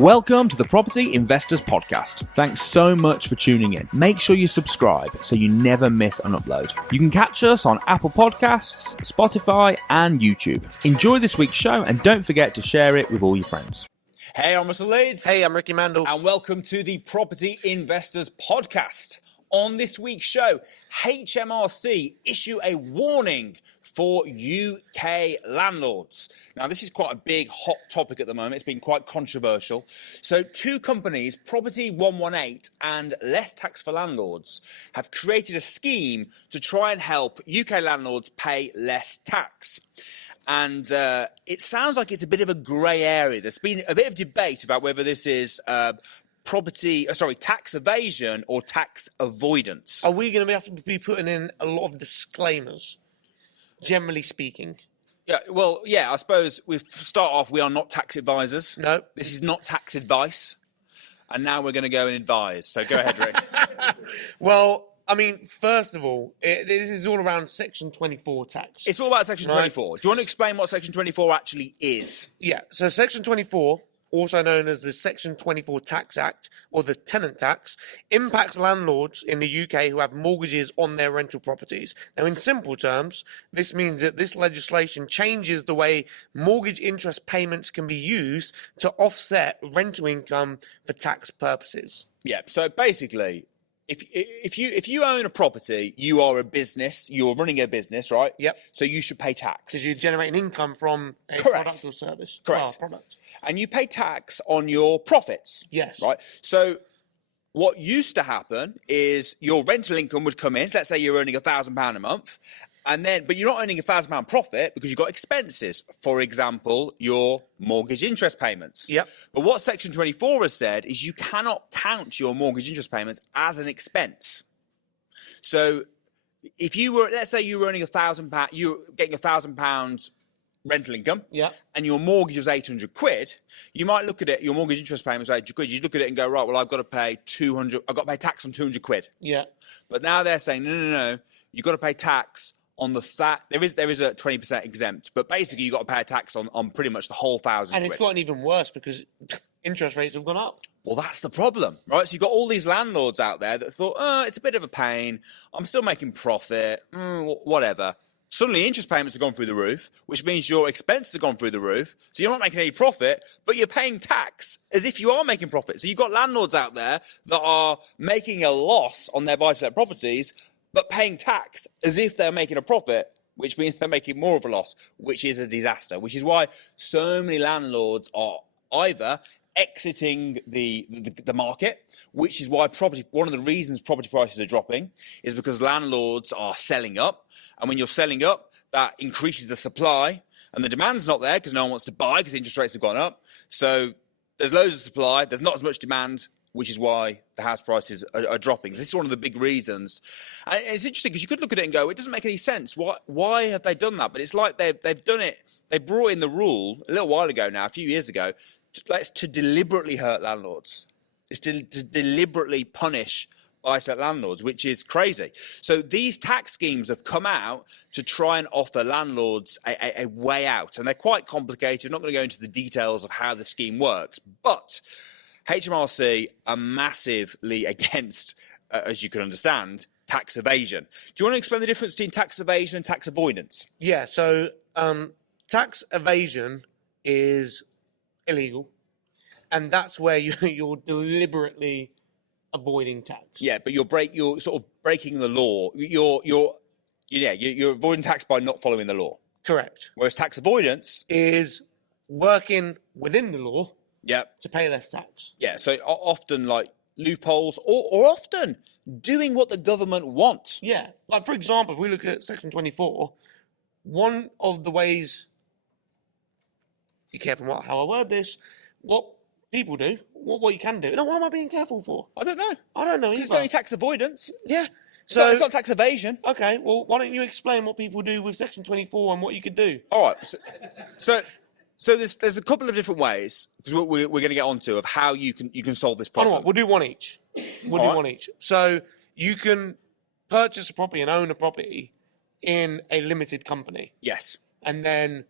Welcome to the Property Investors Podcast. Thanks so much for tuning in. Make sure you subscribe so you never miss an upload. You can catch us on Apple Podcasts, Spotify, and YouTube. Enjoy this week's show and don't forget to share it with all your friends. Hey, I'm Russell Leeds. Hey, I'm Ricci Mandal. And welcome to the Property Investors Podcast. On this week's show, HMRC issue a warning for UK landlords. Now, this is quite a big, hot topic at the moment. It's been quite controversial. So two companies, Property118 and Less Tax for Landlords, have created a scheme to try and help UK landlords pay less tax. And it sounds like it's a bit of a grey area. There's been a bit of debate about whether this is tax evasion or tax avoidance. Are we going to have to be putting in a lot of disclaimers, generally speaking? Yeah, I suppose we start off, we are not tax advisors. No. This is not tax advice. And now we're going to go and advise. So go ahead, Rick. Well, I mean, first of all, this is all around Section 24 tax. It's all about Section 24. Do you want to explain what Section 24 actually is? Yeah, so Section 24, also known as the Section 24 Tax Act, or the Tenant Tax, impacts landlords in the UK who have mortgages on their rental properties. Now, in simple terms, this means that this legislation changes the way mortgage interest payments can be used to offset rental income for tax purposes. Yeah, so basically, if you own a property, you are a business, you're running a business, right? Yep. So you should pay tax. Because you generate an income from a Correct. product or service. Correct. Product. And you pay tax on your profits. Yes. Right? So what used to happen is your rental income would come in. Let's say you're earning £1,000 a month. But you're not earning £1,000 profit because you've got expenses. For example, your mortgage interest payments. Yep. But what Section 24 has said is you cannot count your mortgage interest payments as an expense. So if you were, let's say you were earning £1,000, you're getting £1,000 rental income, yeah, and your mortgage was 800 quid, you might look at it, your mortgage interest payment was 800 quid, you look at it and go, right, well, I've got to pay tax on 200 quid. Yeah. But now they're saying, no, you've got to pay tax on the there is a 20% exempt, but basically you've got to pay a tax on pretty much the whole 1,000 And quid. it's gotten even worse because interest rates have gone up. Well, that's the problem, right? So you've got all these landlords out there that thought, it's a bit of a pain, I'm still making profit, whatever. Suddenly interest payments have gone through the roof, which means your expenses have gone through the roof. So you're not making any profit, but you're paying tax as if you are making profit. So you've got landlords out there that are making a loss on their buy-to-let properties, but paying tax as if they're making a profit, which means they're making more of a loss, which is a disaster, which is why so many landlords are either exiting the market, which is why one of the reasons property prices are dropping is because landlords are selling up. And when you're selling up, that increases the supply and the demand's not there because no one wants to buy because interest rates have gone up. So there's loads of supply, there's not as much demand, which is why the house prices are dropping. This is one of the big reasons. And it's interesting because you could look at it and go, it doesn't make any sense. Why have they done that? But it's like they've done it. They brought in the rule a little while ago now, a few years ago, to deliberately hurt landlords. It's to deliberately punish buy-to-let landlords, which is crazy. So these tax schemes have come out to try and offer landlords a way out. And they're quite complicated. I'm not going to go into the details of how the scheme works. But HMRC are massively against, as you can understand, tax evasion. Do you want to explain the difference between tax evasion and tax avoidance? Yeah, so tax evasion is illegal, and that's where you're deliberately avoiding tax. Yeah, but you're sort of breaking the law. You're avoiding tax by not following the law. Correct. Whereas tax avoidance is working within the law. Yeah. To pay less tax. Yeah, so often like loopholes or often doing what the government want. Yeah, like for example, if we look at Section 24, one of the ways, be careful how I word this, what people do, what you can do. No, what am I being careful for? I don't know. I don't know either. It's only tax avoidance. Yeah. So it's not tax evasion. Okay, well, why don't you explain what people do with Section 24 and what you could do? All right. So there's a couple of different ways, because we're going to get onto, of how you can solve this problem. I know what, we'll do one each. One each. So you can purchase a property and own a property in a limited company. Yes. And then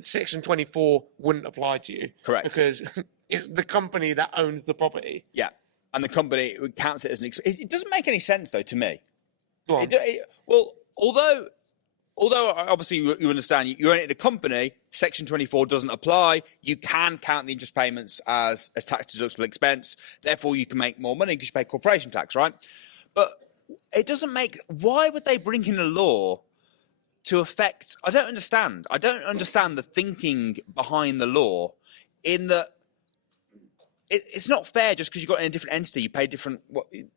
Section 24 wouldn't apply to you. Correct. Because It's the company that owns the property. Yeah, and the company counts it as an expense. It doesn't make any sense though to me. Go on. Well, although obviously you understand you own it in a company, Section 24 doesn't apply. You can count the interest payments as tax deductible expense. Therefore, you can make more money because you pay corporation tax, right? But it doesn't make. Why would they bring in a law to affect? I don't understand. I don't understand the thinking behind the law. In that, it's not fair just because you've got in a different entity, you pay you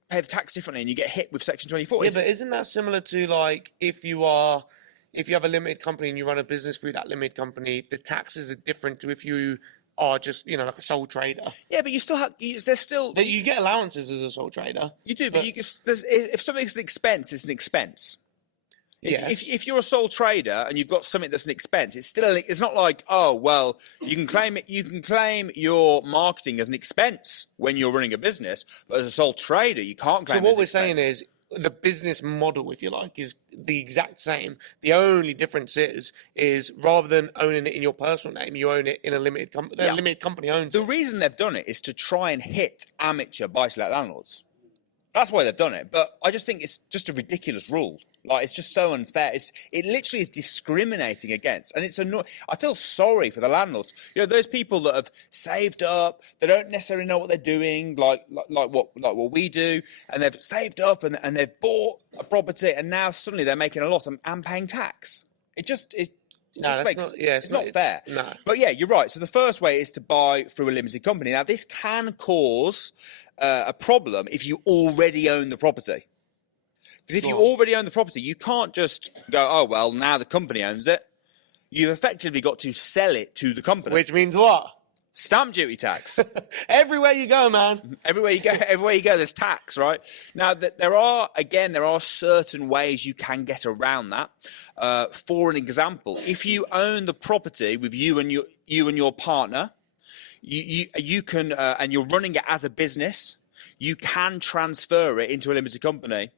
pay the tax differently, and you get hit with Section 24. Yeah, but isn't that similar to like if you have a limited company and you run a business through that limited company, the taxes are different to if you are just like a sole trader. Yeah, but you still have. There's still you get allowances as a sole trader. You do, but if something's an expense, it's an expense. If you're a sole trader and you've got something that's an expense, it's not like, oh well, you can claim your marketing as an expense when you're running a business, but as a sole trader you can't claim. So what we're saying is the business model, if you like, is the exact same. The only difference is rather than owning it in your personal name, you own it in a limited company. A limited company owns it. The reason they've done it is to try and hit amateur buy-to-let landlords. That's why they've done it. But I just think it's just a ridiculous rule. Like, it's just so unfair. It literally is discriminating against, and it's annoying. I feel sorry for the landlords. Those people that have saved up, they don't necessarily know what they're doing, like what we do, and they've saved up and they've bought a property, and now suddenly they're making a loss and paying tax. It's not fair. No. But yeah, you're right. So the first way is to buy through a limited company. Now, this can cause a problem if you already own the property. Because if you already own the property, you can't just go, oh, well, now the company owns it. You've effectively got to sell it to the company. Which means what? Stamp duty tax. Everywhere you go, man. Everywhere you go, there's tax, right? Now, there are certain ways you can get around that. For an example, if you own the property with you and your partner, you can, and you're running it as a business, you can transfer it into a limited company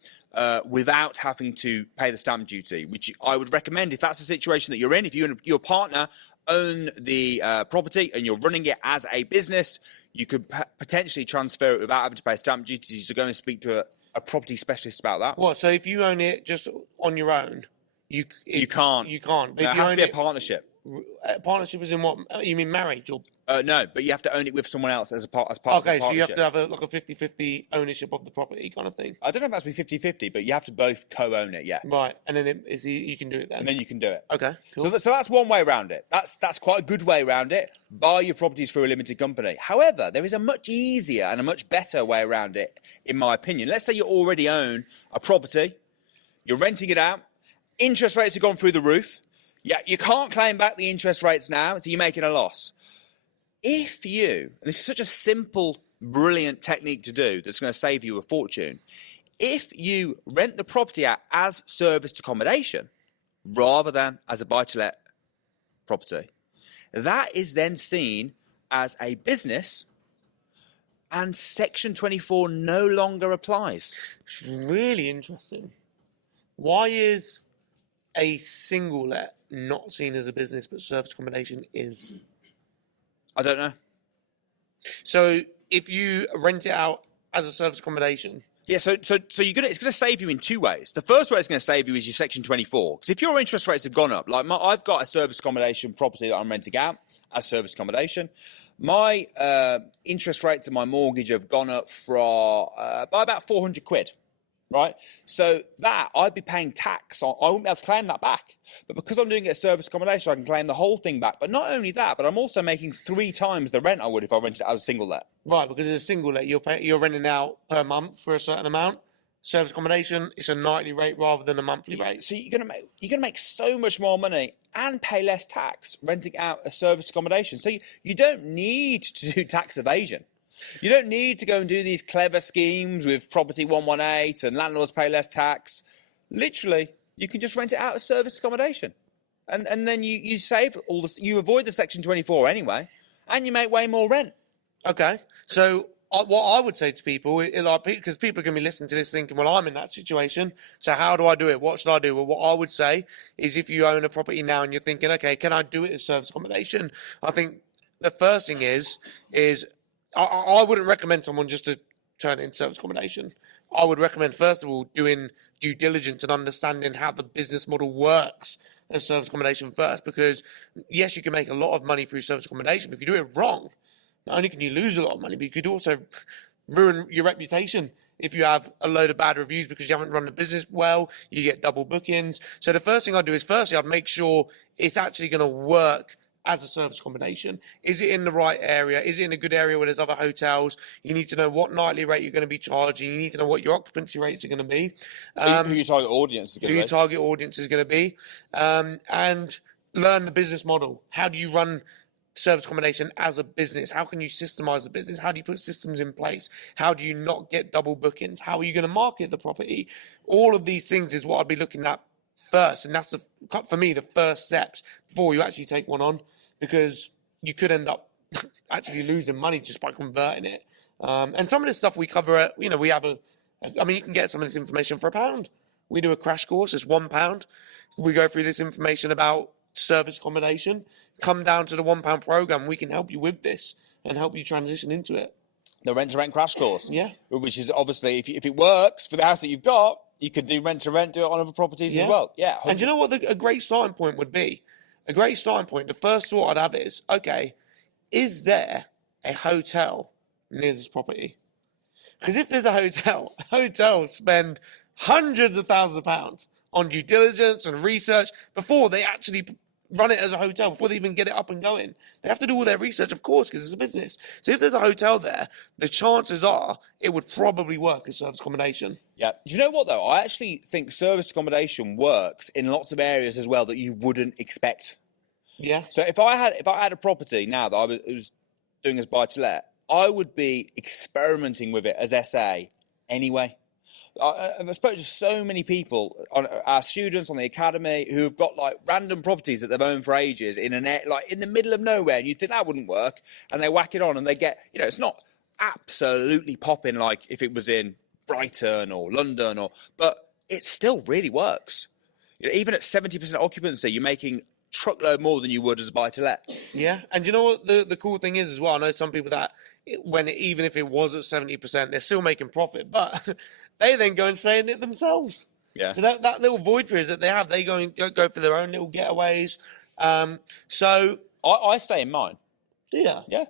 without having to pay the stamp duty, which I would recommend if that's the situation that you're in. If you and your partner own the property and you're running it as a business, you could potentially transfer it without having to pay stamp duty. So go and speak to a property specialist about that. What? So if you own it just on your own, you can't. You can't. No, it has to be a partnership. Partnership is in what? You mean marriage or? No, but you have to own it with someone else as part of the partnership. Okay, so you have to have a 50-50 ownership of the property kind of thing. I don't know if that's be 50-50, but you have to both co-own it, yeah. Right, and then you can do it then. And then you can do it. Okay, cool. So that's one way around it. That's quite a good way around it. Buy your properties through a limited company. However, there is a much easier and a much better way around it, in my opinion. Let's say you already own a property, you're renting it out, interest rates have gone through the roof. Yeah, you can't claim back the interest rates now, so you're making a loss. If you, and this is such a simple, brilliant technique to do that's going to save you a fortune, if you rent the property out as serviced accommodation rather than as a buy-to-let property, that is then seen as a business and Section 24 no longer applies. It's really interesting. Why is a single let not seen as a business but serviced accommodation is? I don't know. So if you rent it out as a service accommodation, yeah. So it's going to save you in two ways. The first way it's going to save you is your Section 24. Because if your interest rates have gone up, like I've got a service accommodation property that I'm renting out as service accommodation. My interest rates and my mortgage have gone up by about 400 quid. Right, so that I'd be paying tax on. I wouldn't be able to claim that back, but because I'm doing it as service accommodation, I can claim the whole thing back. But not only that, but I'm also making 3 times the rent I would if I rented it as a single let. Right, because as a single let, you're renting out per month for a certain amount. Service accommodation, it's a nightly rate rather than a monthly rate. So you're gonna make so much more money and pay less tax renting out a service accommodation. So you don't need to do tax evasion. You don't need to go and do these clever schemes with Property118 and landlords pay less tax. Literally, you can just rent it out as service accommodation. And then you save all this, you avoid the Section 24 anyway, and you make way more rent. Okay. So what I would say to people, because people are going to be listening to this thinking, well, I'm in that situation, so how do I do it? What should I do? Well, what I would say is if you own a property now and you're thinking, okay, can I do it as service accommodation? I think the first thing is I wouldn't recommend someone just to turn it into service accommodation. I would recommend, first of all, doing due diligence and understanding how the business model works as service accommodation first, because yes, you can make a lot of money through service accommodation, but if you do it wrong, not only can you lose a lot of money, but you could also ruin your reputation. If you have a load of bad reviews because you haven't run the business well, you get double bookings. So the first thing I'd do is, firstly, I'd make sure it's actually going to work as a service accommodation. Is it in the right area? Is it in a good area where there's other hotels? You need to know what nightly rate you're going to be charging. You need to know what your occupancy rates are going to be. Who your target audience is going to be. Who your target audience is going to be. And learn the business model. How do you run service accommodation as a business? How can you systemize the business? How do you put systems in place? How do you not get double bookings? How are you going to market the property? All of these things is what I'd be looking at first, and that's for me the first steps before you actually take one on, because you could end up actually losing money just by converting it. And some of this stuff we cover, we have you can get some of this information for £1. We do a crash course, it's £1. We go through this information about service accommodation. Come down to the £1 program. We can help you with this and help you transition into it. The rent-to-rent crash course. Yeah. Which is obviously, if it works for the house that you've got, you could do rent-to-rent, do it on other properties as well. Yeah. 100%. And do you know what a great starting point would be? A great starting point, the first thought I'd have is, okay, is there a hotel near this property? Because if there's a hotel, hotels spend hundreds of thousands of pounds on due diligence and research before they actually run it as a hotel, before they even get it up and going. They have to do all their research, of course, because it's a business. So if there's a hotel there, the chances are it would probably work as service accommodation. Yeah. Do you know what, though? I actually think service accommodation works in lots of areas as well that you wouldn't expect. Yeah. So if I had a property now that I was doing as buy-to-let, I would be experimenting with it as SA anyway. I've spoken to so many people, our students on the academy, who have got like random properties that they've owned for ages in the middle of nowhere, and you'd think that wouldn't work, and they whack it on, and they get, it's not absolutely popping like if it was in Brighton or London, but it still really works. Even at 70% occupancy, you're making truckload more than you would as a buy-to-let. Yeah, and you know what the cool thing is as well? I know some people that even if it was at 70%, they're still making profit, but they then go and stay in it themselves. Yeah. So that little void periods that they have, they go for their own little getaways. So I stay in mine. Do you? Yeah.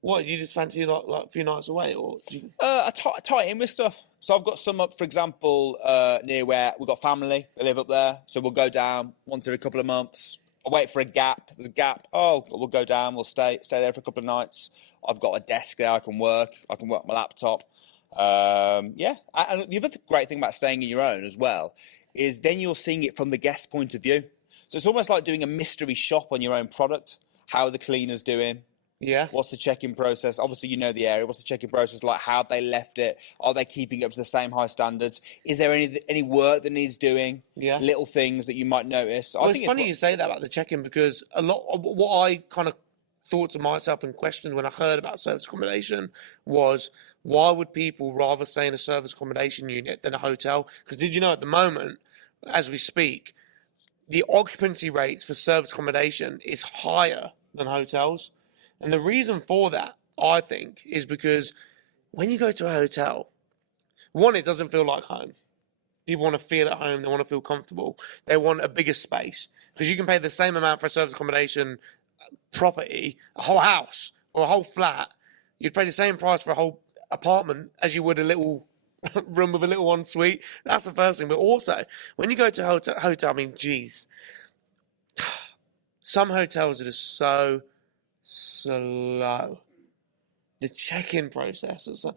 What, you just fancy like a few nights away, or? I tie it in with stuff. So I've got some up, for example, near where we've got family that live up there. So we'll go down once every couple of months. I'll wait for a gap. There's a gap. Oh, we'll go down. We'll stay there for a couple of nights. I've got a desk there. I can work my laptop. Yeah. And the other great thing about staying in your own as well is then you're seeing it from the guest's point of view. So it's almost like doing a mystery shop on your own product. How are the cleaners doing? Yeah. What's the check-in process? Obviously, you know the area. What's the check-in process like? How have they left it? Are they keeping up to the same high standards? Is there any work that needs doing? Yeah. Little things that you might notice. Well, it's funny you say that about the check-in, because a lot of what I kind of thought to myself and questioned when I heard about service accommodation was, why would people rather stay in a service accommodation unit than a hotel? Because did you know at the moment, as we speak, the occupancy rates for service accommodation is higher than hotels? And the reason for that, I think, is because when you go to a hotel, one, it doesn't feel like home. People want to feel at home. They want to feel comfortable. They want a bigger space, because you can pay the same amount for a service accommodation property, a whole house or a whole flat. You'd pay the same price for a whole apartment as you would a little room with a little ensuite. That's the first thing. But also, when you go to a hotel, I mean, geez, some hotels are just so slow. The check-in process is like,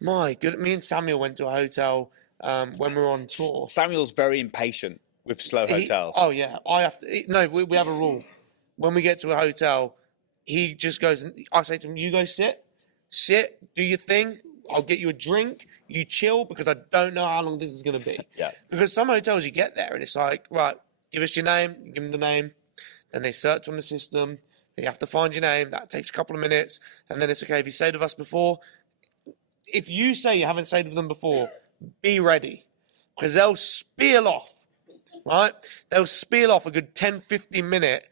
my goodness. Me and Samuel went to a hotel when we were on tour. Samuel's very impatient with slow hotels. Oh yeah, I have to. No, we have a rule. When we get to a hotel, he just goes, and I say to him, "You go sit, do your thing. I'll get you a drink. You chill, because I don't know how long this is going to be." Yeah. Because some hotels you get there and it's like, right, give us your name. You give them the name, then they search on the system. You have to find your name. That takes a couple of minutes. And then it's okay. If you stayed with us before, if you say you haven't stayed with them before, be ready, because they'll spiel off, right? They'll spiel off a good 10, 15 minute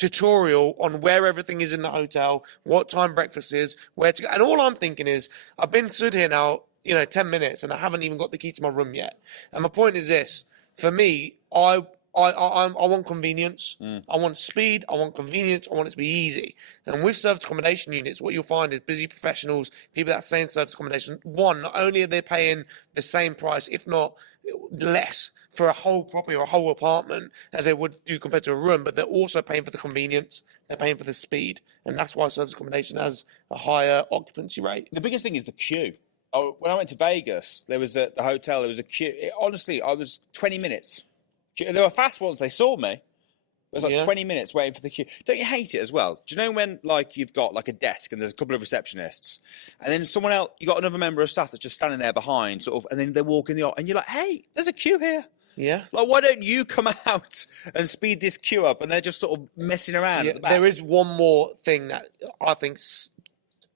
tutorial on where everything is in the hotel, what time breakfast is, where to go. And all I'm thinking is, I've been stood here now, 10 minutes, and I haven't even got the key to my room yet. And my point is this: for me, I want convenience. I want speed. I want convenience. I want it to be easy. And with service accommodation units, what you'll find is busy professionals, people that stay in service accommodation. One, not only are they paying the same price, if not less, for a whole property or a whole apartment as they would do compared to a room, but they're also paying for the convenience. They're paying for the speed, and that's why service accommodation has a higher occupancy rate. The biggest thing is the queue. When I went to Vegas, there was at the hotel, there was a queue. Honestly, I was 20 minutes. They were fast ones. They saw me. It was like 20 minutes waiting for the queue. Don't you hate it as well? Do you know when you've got a desk and there's a couple of receptionists, and then someone else, you got another member of staff that's just standing there behind, and then they walk in the aisle, and you're like, hey, there's a queue here. Yeah. Why don't you come out and speed this queue up? And they're just sort of messing around at the back. There is one more thing that I think's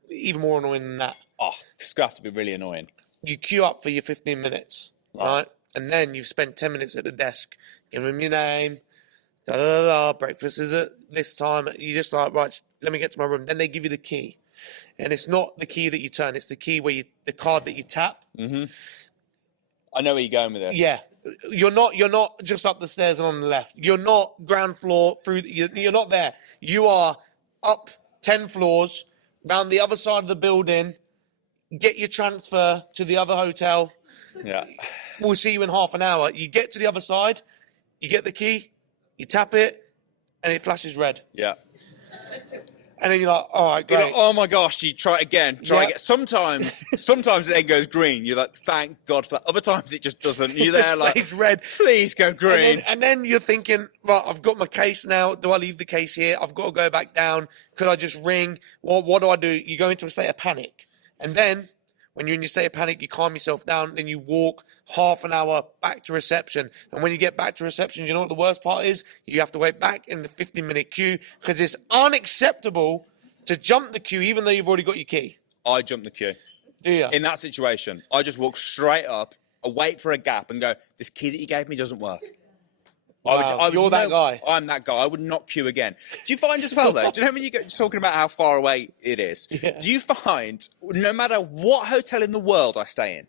even more annoying than that. Oh, it's going to have to be really annoying. You queue up for your 15 minutes, right? And then you've spent 10 minutes at the desk, give them your name, breakfast is at this time. You just right, let me get to my room. Then they give you the key. And it's not the key that you turn, it's the key the card that you tap. Mm-hmm. I know where you're going with this. Yeah. You're not just up the stairs and on the left. You're not ground floor you're not there. You are up 10 floors, round the other side of the building, get your transfer to the other hotel. Yeah. We'll see you in half an hour. You get to the other side, you get the key, you tap it, and it flashes red. Yeah. And then you're like, all right, great. You're like, oh my gosh, you try it again. Again. Sometimes it then goes green. You're like, thank God for that. Other times it just doesn't. You're there like, stays red. Please go green. And then you're thinking, right, I've got my case now. Do I leave the case here? I've got to go back down. Could I just ring? What do I do? You go into a state of panic. And then when you're in your state of panic, you calm yourself down, then you walk half an hour back to reception. And when you get back to reception, you know what the worst part is? You have to wait back in the 15-minute queue because it's unacceptable to jump the queue even though you've already got your key. I jump the queue. Do you? In that situation, I just walk straight up, I wait for a gap and go, this key that you gave me doesn't work. Wow, you're that guy. I'm that guy. I would not queue again. Do you find as well, though, do you know when you get talking about how far away it is? Yeah. Do you find, no matter what hotel in the world I stay in,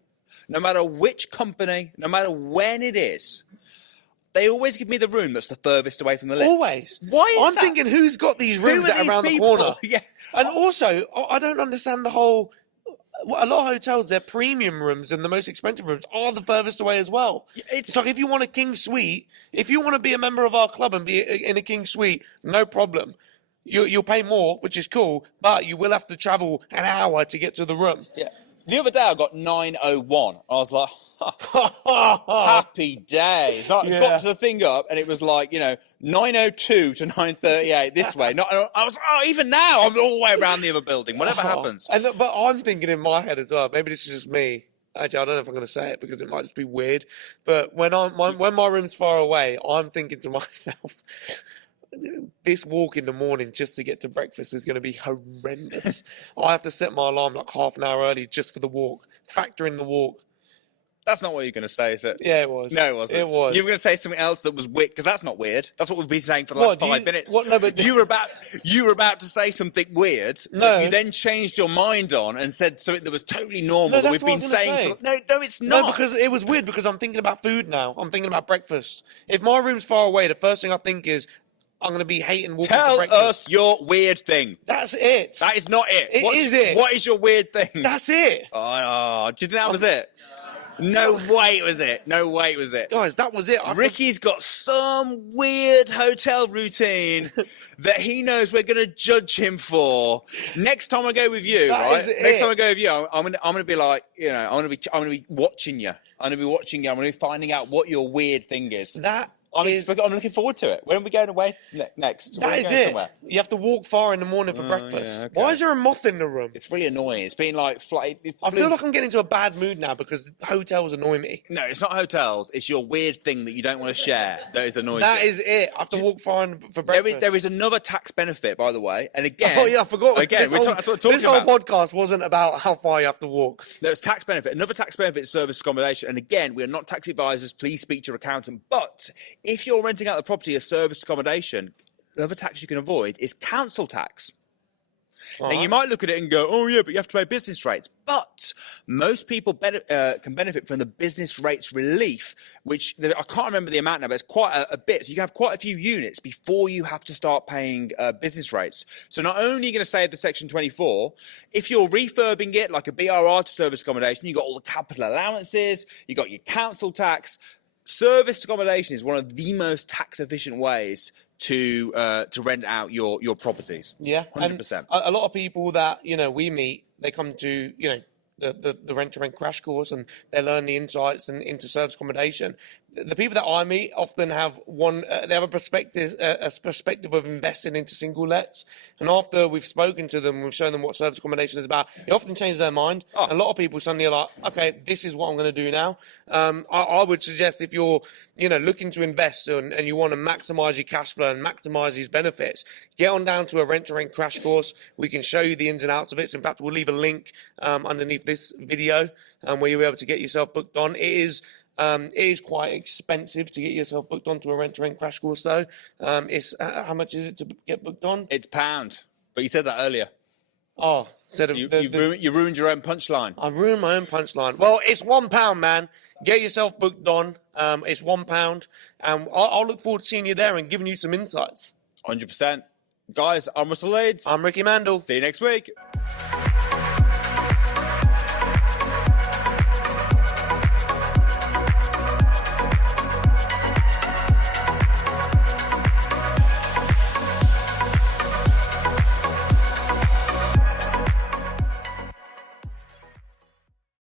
no matter which company, no matter when it is, they always give me the room that's the furthest away from the lift? Always. Why is I'm that? thinking, who's got these Who rooms are that are these around people? the corner? Yeah. And also, I don't understand the whole... A lot of hotels, their premium rooms and the most expensive rooms are the furthest away as well. It's like if you want a king suite, if you want to be a member of our club and be in a king suite, no problem. You'll pay more, which is cool, but you will have to travel an hour to get to the room. Yeah. The other day I got 9:01. I was like, happy days. I got to the thing up and it was like, 9:02 to 9:38 this way. I was even now I'm all the way around the other building. Whatever happens. But I'm thinking in my head as well, maybe this is just me. Actually, I don't know if I'm going to say it because it might just be weird. But when my room's far away, I'm thinking to myself, this walk in the morning just to get to breakfast is going to be horrendous. I have to set my alarm like half an hour early just for the walk. Factor in the walk. That's not what you're going to say, is it? Yeah, it was. No, it wasn't. It was. You were going to say something else that was weird, because that's not weird. That's what we've been saying for the last 5 minutes. No, but you were about to say something weird. No. That you then changed your mind on and said something that was totally normal that we've been saying. No, it's not. No, because it was weird because I'm thinking about food now. I'm thinking about breakfast. If my room's far away, the first thing I think is I'm going to be hating walking to breakfast. Tell us your weird thing. That's it. That is not it. It is it. What is your weird thing? That's it. Oh, do you think that was it? No way was it. No way was it. Guys, that was it. Ricky's got some weird hotel routine that he knows we're going to judge him for. Next time I go with you, Next time I go with you, I'm going to be like, I'm going to be watching you. I'm going to be watching you. I'm going to be finding out what your weird thing is. I'm looking forward to it. When are we going away next? That is it. Somewhere? You have to walk far in the morning for breakfast. Yeah, okay. Why is there a moth in the room? It's really annoying. It's been like... I feel like I'm getting into a bad mood now because hotels annoy me. No, it's not hotels. It's your weird thing that you don't want to share that is annoying. That is it. I have to walk far for breakfast. There is another tax benefit, by the way. And again... Oh, yeah, I forgot. Again, this whole podcast wasn't about how far you have to walk. There's tax benefit. Another tax benefit is service accommodation. And again, we are not tax advisors. Please speak to your accountant. But if you're renting out the property as service accommodation, another tax you can avoid is council tax. Now, Alright. you might look at it and go, oh, yeah, but you have to pay business rates. But most people can benefit from the business rates relief, which I can't remember the amount now, but it's quite a bit. So you can have quite a few units before you have to start paying business rates. So not only are you going to save the Section 24, if you're refurbing it like a BRR to service accommodation, you've got all the capital allowances, you've got your council tax. Service accommodation is one of the most tax efficient ways to rent out your properties. Yeah, 100%. And a lot of people that we meet, they come to the rent to rent crash course, and they learn the insights and into service accommodation. The people that I meet often have they have a perspective of investing into single lets, and after we've spoken to them, we've shown them what service accommodation is about, it often changes their mind. Oh. A lot of people suddenly are like, okay, this is what I'm going to do now. I would suggest if you're looking to invest and you want to maximize your cash flow and maximize these benefits, get on down to a rent to rent crash course. We can show you the ins and outs of it. So in fact, we'll leave a link underneath this video where you'll be able to get yourself booked on. It is quite expensive to get yourself booked onto a rent to rent crash course, though. How much is it to get booked on? It's £1, but you said that earlier. Oh, You ruined your own punchline. I ruined my own punchline. Well, it's £1, man. Get yourself booked on. It's £1, and I'll look forward to seeing you there and giving you some insights. 100%. Guys, I'm Russell Leeds. I'm Ricci Mandal. See you next week.